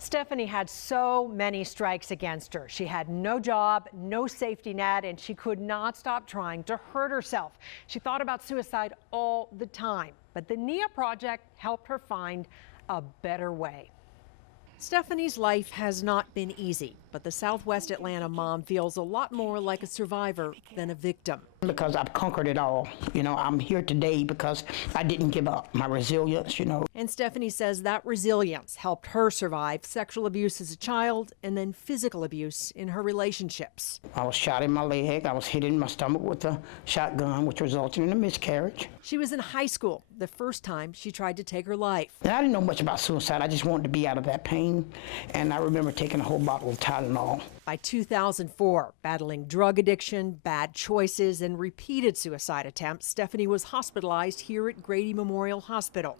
Stephanie had so many strikes against her. She had no job, no safety net, and she could not stop trying to hurt herself. She thought about suicide all the time, but the Nia Project helped her find a better way. Stephanie's life has not been easy, but the Southwest Atlanta mom feels a lot more like a survivor than a victim. Because I've conquered it all. You know, I'm here today because I didn't give up. My resilience, you know. And Stephanie says that resilience helped her survive sexual abuse as a child and then physical abuse in her relationships. I was shot in my leg. I was hit in my stomach with a shotgun, which resulted in a miscarriage. She was in high school the first time she tried to take her life. And I didn't know much about suicide. I just wanted to be out of that pain. And I remember taking a whole bottle of Tylenol. By 2004, battling drug addiction, bad choices, and repeated suicide attempts, Stephanie was hospitalized here at Grady Memorial Hospital.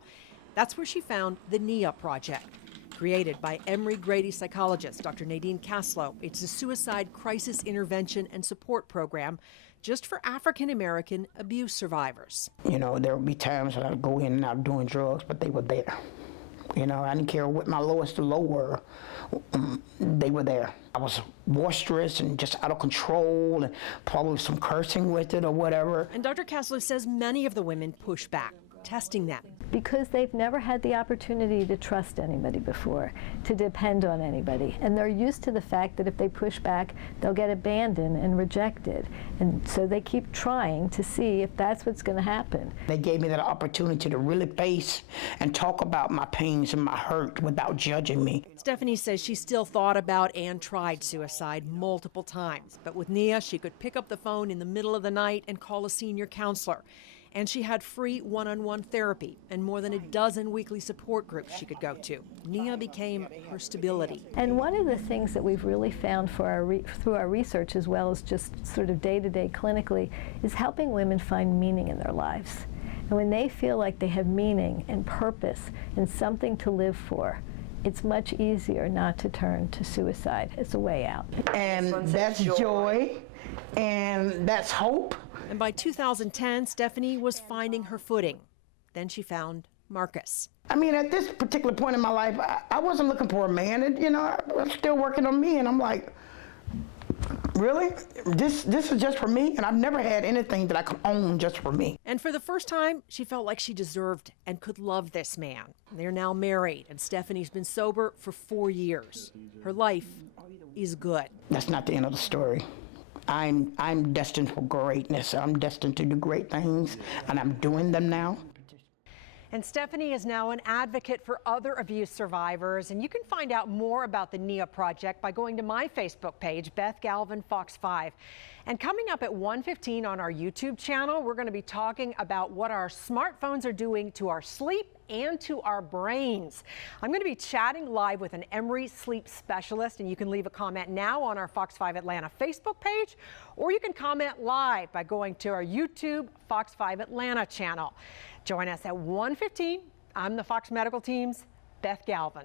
That's where she found the Nia Project. Created by Emory Grady psychologist Dr. Nadine Caslow, it's a suicide crisis intervention and support program just for African American abuse survivors. You know, there would be times that I'd go in and out doing drugs, but they were there. You know, I didn't care what my lowest low were, they were there. I was boisterous and just out of control and probably some cursing with it or whatever. And Dr. Caslow says many of the women push back, testing them. Because they've never had the opportunity to trust anybody before, to depend on anybody. And they're used to the fact that if they push back, they'll get abandoned and rejected. And so they keep trying to see if that's what's going to happen. They gave me that opportunity to really face and talk about my pains and my hurt without judging me. Stephanie says she still thought about and tried suicide multiple times. But with Nia, she could pick up the phone in the middle of the night and call a senior counselor. And she had free one-on-one therapy and more than a dozen weekly support groups she could go to. Nia became her stability. And one of the things that we've really found for through our research, as well as just sort of day-to-day clinically, is helping women find meaning in their lives. And when they feel like they have meaning and purpose and something to live for, it's much easier not to turn to suicide as a way out. And that's joy, and that's hope. And by 2010, Stephanie was finding her footing. Then she found Marcus. I mean, at this particular point in my life, I wasn't looking for a man, and you know, I was still working on me, and I'm like, really? This is just for me? And I've never had anything that I could own just for me. And for the first time, she felt like she deserved and could love this man. They're now married, and Stephanie's been sober for 4 years. Her life is good. That's not the end of the story. I'm destined for greatness. I'm destined to do great things, and I'm doing them now. And Stephanie is now an advocate for other abuse survivors. And you can find out more about the Nia Project by going to my Facebook page, Beth Galvin Fox 5. And coming up at 1:15 on our YouTube channel, we're going to be talking about what our smartphones are doing to our sleep and to our brains. I'm going to be chatting live with an Emory sleep specialist, and you can leave a comment now on our Fox 5 Atlanta Facebook page, or you can comment live by going to our YouTube Fox 5 Atlanta channel. Join us at 1:15. I'm the Fox Medical Team's Beth Galvin.